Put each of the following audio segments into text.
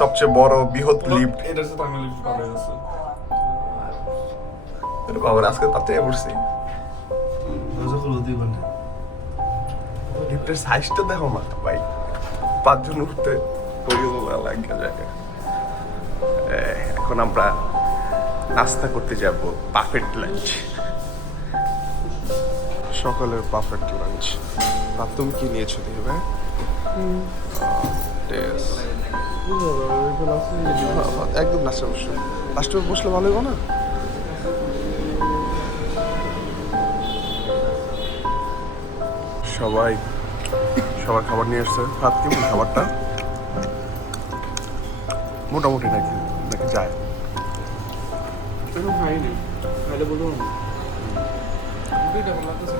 সবচেয়ে বড় বৃহৎ লিফট। এটা হচ্ছে টাঙ্গা লিফট করা আছে। বাবা আজকে তাতে পড়ছি। লিফটের সাইজটা দেখো না ভাই, 5 জন উঠতে লাগে জায়গায়। এখন আমরা নাস্তা করতে যাব, পারফেক্ট লাঞ্চ, সকালের পারফেক্ট লাঞ্চ। আর তুমি কি নিয়েছো দেখবে? একদম লাস্টে বসো, লাস্টে বসলে ভালো হবে না? সবার খাবার নিয়ে এসছে। ভাত কেমন খাবারটা? মোটামুটি নাকি নাকি যায়? খাইনি, খাইলে বলবো না।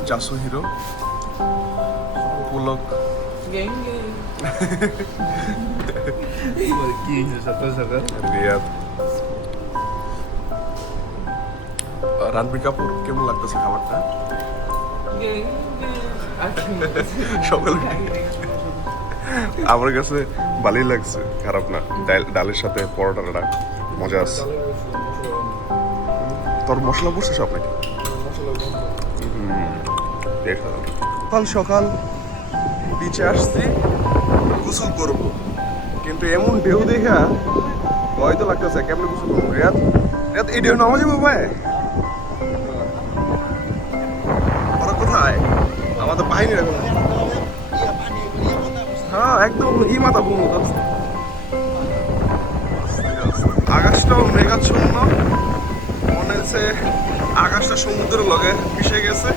জাসু হিরো পুলক কি সকাল সকাল রিয়াদ, রণবীর কাপুর। কেমন লাগতেছে খাবারটা? সকাল আমার কাছে ভালোই লাগছে, খারাপ না। ডালের সাথে পরোটাটা মজা আছে। তোর মশলা পড়ছে সব নাকি? সকাল সকাল বিচে আসছি, গোসল করবো, কিন্তু এমন ঢেউ দেখা ভয় তো লাগতেছে। কেমন গোসল করবো? রিয়াদ রিয়াদ এই ঢেউ নামা যাবো ভাই? ওরা কোথায়? আমাদের বাহিনী এখন। হ্যাঁ একদম মাথা বুম। আকাশটাও মেঘাচ্ছন্ন, মনে হচ্ছে আকাশটা সমুদ্রের লগে মিশে গেছে।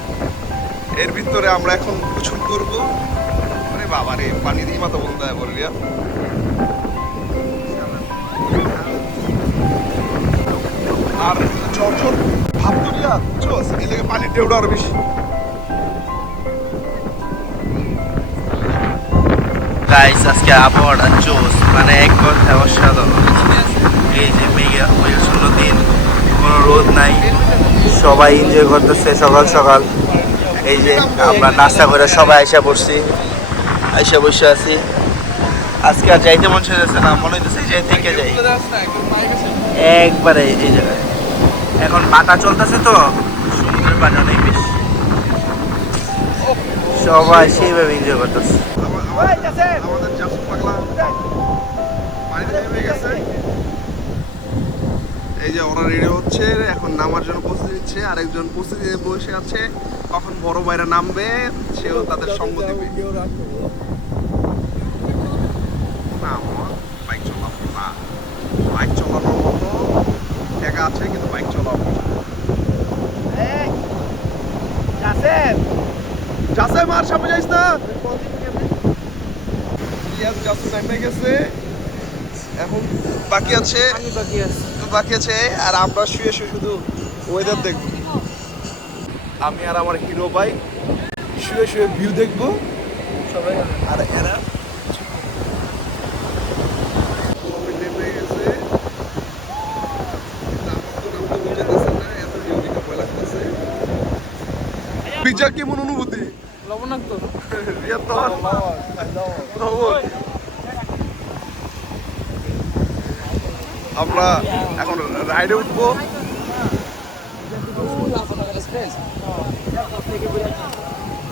এর ভিতরে আমরা এখন গোসল করবো। আরে বাবা রে, পানি দিয়ে মাথা বলতে হয় বলে রিয়া। আর চরচর ভাব তো রিয়া, বুঝছো? এই লেগে পানির ঢেউটা আরো বেশি। গাইস আজকে আবহাওয়াটা জোস, মানে এক কথায় অসাধারণ। এই যে মেঘাচ্ছন্ন দিন, কোনো রোদ নাই, সবাই এনজয় করতেছে সকাল সকাল। এই যে আমরা নাস্তা করে সবাই আইসা বসে আছি। আজকে আর যাইতে মন চাইতেছে না, মনে হইতেছে যাই থেকে যাই একবারে এই জায়গায়। এখন বাটা চলতেছে তো, সমুদ্রের পানি অনেক বেশি, সবাই সেইভাবে এনজয় করতেছে। আমাদের জাসু পাগলা পানিতে নেমে গেছে। এই যে ওরা রেডি হচ্ছে, এখন নামার জন্য প্রস্তুতি নিচ্ছে। আরেকজন প্রস্তুতি নিয়ে বসে আছে, কখন বড় ভাইরা নামবে সেও তাদের সঙ্গ দিবে। না বাইক চালাবো না, বাইক চালানোর মতো জায়গা আছে কিন্তু বাইক চালাবো। জাসেম আর সামনে যাইস না। জাসু নেমে গেছে, এখন বাকি আছে আর আমরা শুয়ে শুধু ওয়েদার দেখবো। আমি আর আমার হিরো ভাই শুয়ে ভিউ দেখবো সবাই। আর এরা নেমে গেছে, পিজা কেমন অনুভূতি? লবণাক্ত। আমরা এখন রাইডে উঠবো।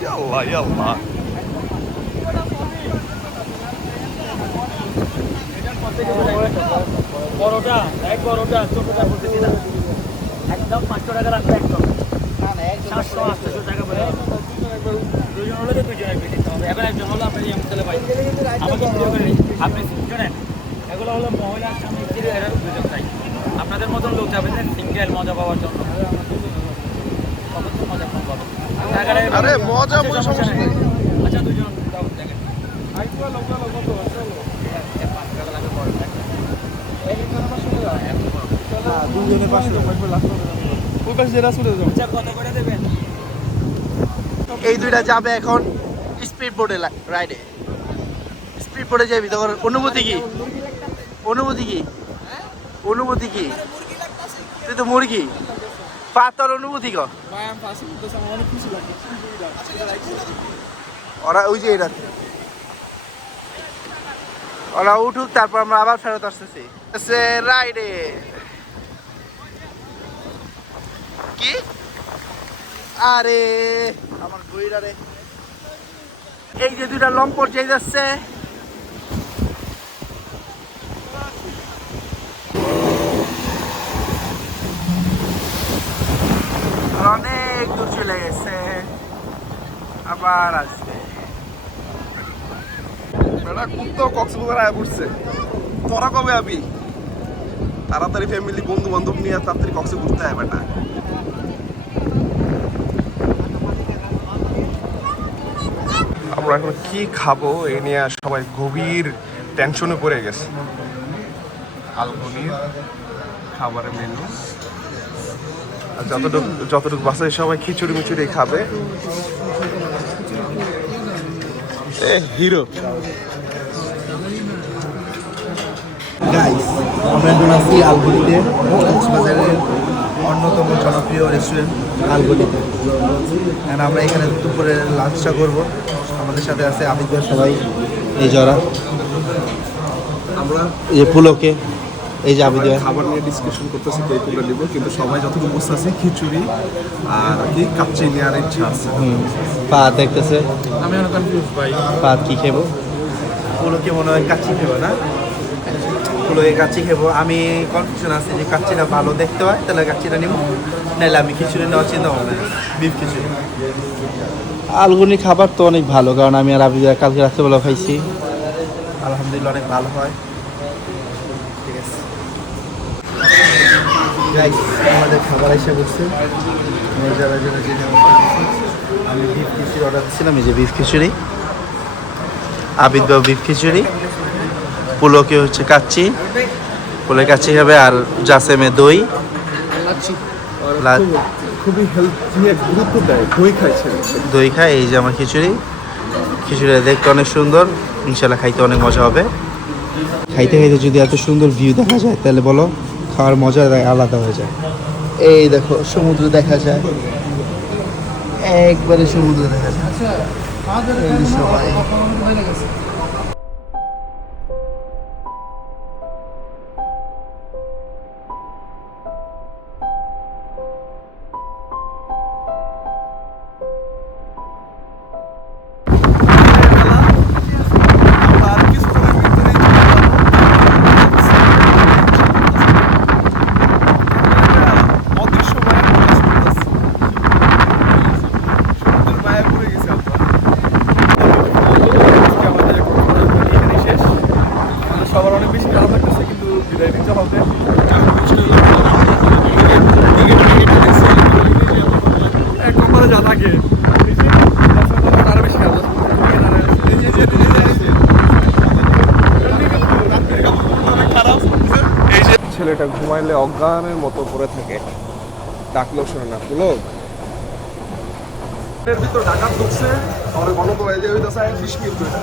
ইয়াল্লাহ ইয়াল্লাহ, বড়টা এক বড়টা ছোটটা বলতেছি না, একদম 500 টাকা রাখবে। একদম 700-800 টাকা বলে দুজন হলে তো দুজন একবে নিতে হবে। এখন একজন হলো আপনি এমন তাহলে পাই আমাকে ভিডিও করে আপনি শোনেন, এগুলো হলো মহিলা স্বামী স্ত্রী, এরা দুজন চাই। আপনাদের মতন লোক যাবেন সিঙ্গেল মজা পাওয়ার জন্য, কত মজা কম পাবেন। আরে মজা সমস্যা নেই। আচ্ছা দুজন দেখেন এই দুইটা যাবে এখন স্পিড বোটে রাইডে। স্পিড বোটে যাবি, তখন অনুভূতি কি? তুই তো মুরগি পাতর অনুভূতি ক ওরা ওই যে এটা ওরা উঠুক, তারপর আমরা আবার ফেরত আসতেছি রাইডে। কি আরে আমার ঘুইরা রে, এই যে দুইটা লম্পট যাই যাচ্ছে, আর অনেক দূর চলে গেছে, আবার আসবে। বেটা কুত্তো কক্সবাজার আয়া পড়ছে, তোরা কবে আবি? তাড়াতাড়ি ফ্যামিলি বন্ধু বান্ধব নিয়ে তাড়াতাড়ি কক্সে ঘুরতে হবে বেটা। আমরা এখন কি খাবো এ নিয়ে সবাই গভীর টেনশনে পড়ে গেছে। আলগনির খাবারের মেনু, আর যতটুকু বাসায় সবাই খিচুড়ি মিচুড়ি খাবে। হিরো গাইস, আমরা এখন আছি আলগনিতে, কক্সবাজারের অন্যতম জনপ্রিয় রেস্টুরেন্ট আলগনিতে। এন্ড আমরা এখানে দুপুরে লাঞ্চটা করব। আমাদের সাথে আছে আমির ভাই, সবাই এই জরা, আমরা এই যে পুলকে, এই যে আমির ভাই। খাবার নিয়ে ডিসকাশন করতেছি কে কোনটা নিব, কিন্তু সবাই যতটুকু বসে আছে খিচুড়ি আর কি কাচ্চি নেওয়ার ইচ্ছা আছে। পাত দেখতেছে, আমি এখন কনফিউজ ভাই। পাত কি খেবো? পুলকে মনে হয় কাচ্চি খেবো না? পুলকে কাচ্চি খেবো। আমি কনফিউশন আছে যে কাচ্চিটা ভালো দেখতে হয় তাহলে কাচ্চিটা নিব, নাহলে আমি খিচুড়ি নেওয়ার চিন্তা ভাবনা, বিফ খিচুড়ি। আলগুনি খাবার তো অনেক ভালো, কারণ আমি আর আবির কালকে রাত্রেবেলা খাইছি, আলহামদুলিল্লাহ অনেক ভালো হয়। ঠিক আছে গাইস, আমাদের খাবার এসে বসছে। আমরা যারা যারা জেনে আমি বিফ খিচুড়ি অর্ডার দিচ্ছিলাম, এই যে বিফ খিচুড়ি, আবিদ বাবু বিফ খিচুড়ি, পুলকে হচ্ছে কাচ্চি, পুলে কাচ্চি খাবে, আর জাসেমে দই, খুবই হেলথ নিয়ে গুরুত্ব দেয়, দই খাইছে। দই খায়। এই যে আমার খিচুড়ি, খিচুড়িটা দেখতে অনেক সুন্দর, ইনশাল্লাহ খাইতে অনেক মজা হবে। খাইতে খাইতে যদি এত সুন্দর ভিউ দেখা যায় তাহলে বলো খাওয়ার মজা আলাদা হয়ে যায়। এই দেখো সমুদ্র দেখা যায়, একবারে সমুদ্র দেখা যায়। এই যে সবাই সবার অনেক বেশি খারাপ লাগতেছে, কিন্তু বিদায় নিতে হবে। একবার যা থাকে আরো বেশি খারাপ। এই যে ছেলেটা ঘুমাইলে অজ্ঞানের মতো পড়ে থাকে, ডাকলেও শোনে না। পুলক এর ভিতর ডাকাত ঢুকছে, আমার গণতলায় দিয়ে হইতেছে 20 মিনিট ধরে।